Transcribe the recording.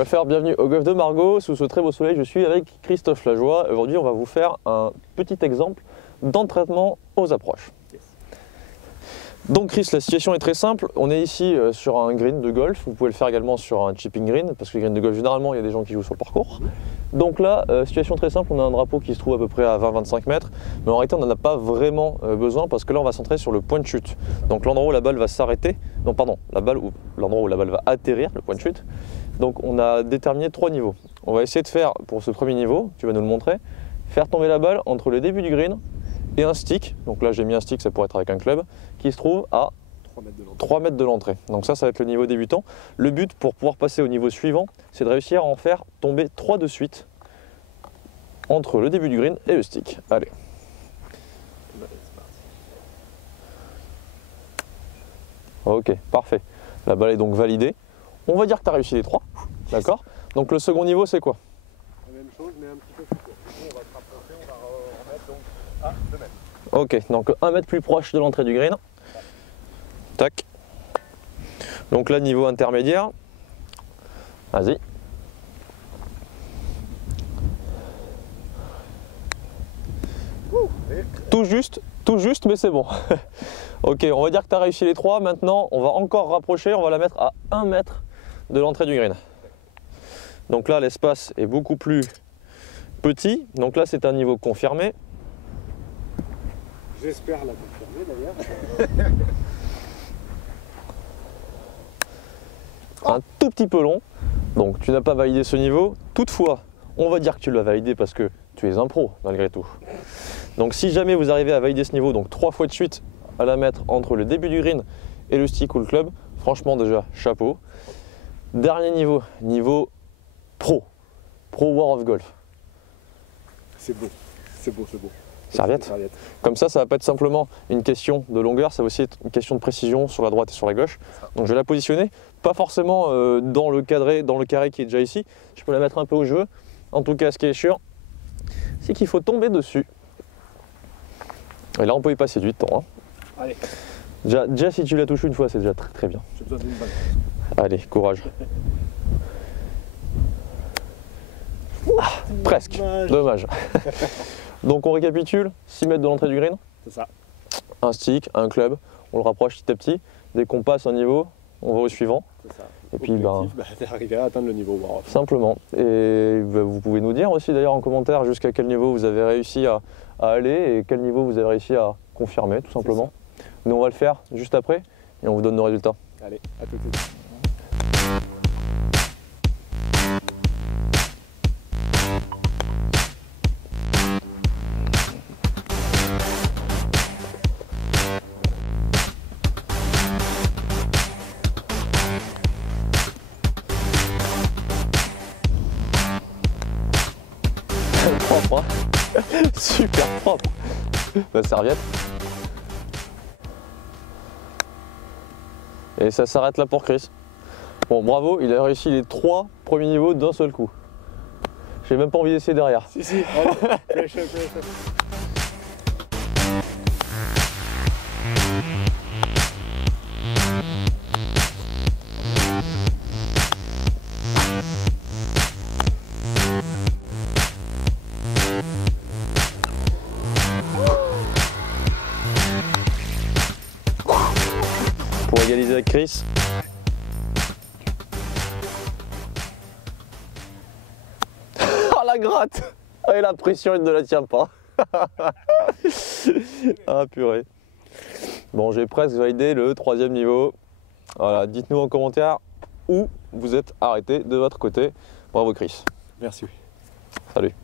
golfeurs, bienvenue au golf de Margaux. Sous ce très beau soleil, je suis avec Christophe Lajoie. Aujourd'hui, on va vous faire un petit exemple d'entraînement aux approches. Donc Chris, la situation est très simple. On est ici sur un green de golf. Vous pouvez le faire également sur un chipping green, parce que les greens de golf, généralement, il y a des gens qui jouent sur le parcours. Donc là, situation très simple, on a un drapeau qui se trouve à peu près à 20-25 mètres. Mais en réalité, on n'en a pas vraiment besoin, parce que là, on va centrer sur le point de chute. Donc l'endroit où la balle va s'arrêter, non pardon, l'endroit où la balle va atterrir, le point de chute. Donc on a déterminé 3 niveaux. On va essayer de faire, pour ce premier niveau, tu vas nous le montrer, faire tomber la balle entre le début du green et un stick. Donc là j'ai mis un stick, ça pourrait être avec un club, qui se trouve à 3 mètres de l'entrée. Donc ça va être le niveau débutant. Le but pour pouvoir passer au niveau suivant, c'est de réussir à en faire tomber 3 de suite entre le début du green et le stick. Allez. Ok, parfait. La balle est donc validée. On va dire que tu as réussi les 3. D'accord. Donc le second niveau, c'est quoi? La même chose, mais un petit peu plus court. On va se rapprocher, on va remettre donc à 2 mètres. Ok, donc 1 mètre plus proche de l'entrée du green. Tac. Donc là, niveau intermédiaire. Vas-y. Tout juste, mais c'est bon. Ok, on va dire que tu as réussi les 3. Maintenant, on va encore rapprocher. On va la mettre à 1 mètre de l'entrée du green. Donc là, l'espace est beaucoup plus petit. Donc là, c'est un niveau confirmé. J'espère la confirmer d'ailleurs. Un tout petit peu long. Donc tu n'as pas validé ce niveau. Toutefois, on va dire que tu l'as validé parce que tu es un pro malgré tout. Donc si jamais vous arrivez à valider ce niveau, donc 3 fois de suite à la mettre entre le début du green et le stick ou le club, franchement déjà chapeau. Dernier niveau, niveau pro World of Golf. C'est beau, c'est beau, c'est beau. Serviette. Comme ça, ça va pas être simplement une question de longueur, ça va aussi être une question de précision sur la droite et sur la gauche. Donc je vais la positionner, pas forcément dans le carré qui est déjà ici. Je peux la mettre un peu où je veux. En tout cas, ce qui est sûr, c'est qu'il faut tomber dessus. Et là, on peut y passer du temps. Hein. Allez. Déjà, si tu la touches une fois, c'est déjà très très bien. J'ai besoin d'une balle. Allez, courage. Presque. Dommage. Donc on récapitule, 6 mètres de l'entrée du green. C'est ça. Un stick, un club, on le rapproche petit à petit. Dès qu'on passe un niveau, on va au suivant. C'est ça. Et puis t'es arrivé à atteindre le niveau World. Simplement. Et vous pouvez nous dire aussi d'ailleurs en commentaire jusqu'à quel niveau vous avez réussi à aller et quel niveau vous avez réussi à confirmer tout simplement. Nous on va le faire juste après et on vous donne nos résultats. Allez, à tout de suite. Propre, hein. Super propre. La serviette. Et ça s'arrête là pour Chris. Bon, bravo, il a réussi les 3 premiers niveaux d'un seul coup. J'ai même pas envie d'essayer derrière. Si, allez, pressure. Pour égaliser avec Chris. Oh la gratte! Et la pression, il ne la tient pas. Ah purée. Bon, j'ai presque validé le 3e niveau. Voilà, dites-nous en commentaire où vous êtes arrêté de votre côté. Bravo Chris. Merci. Salut.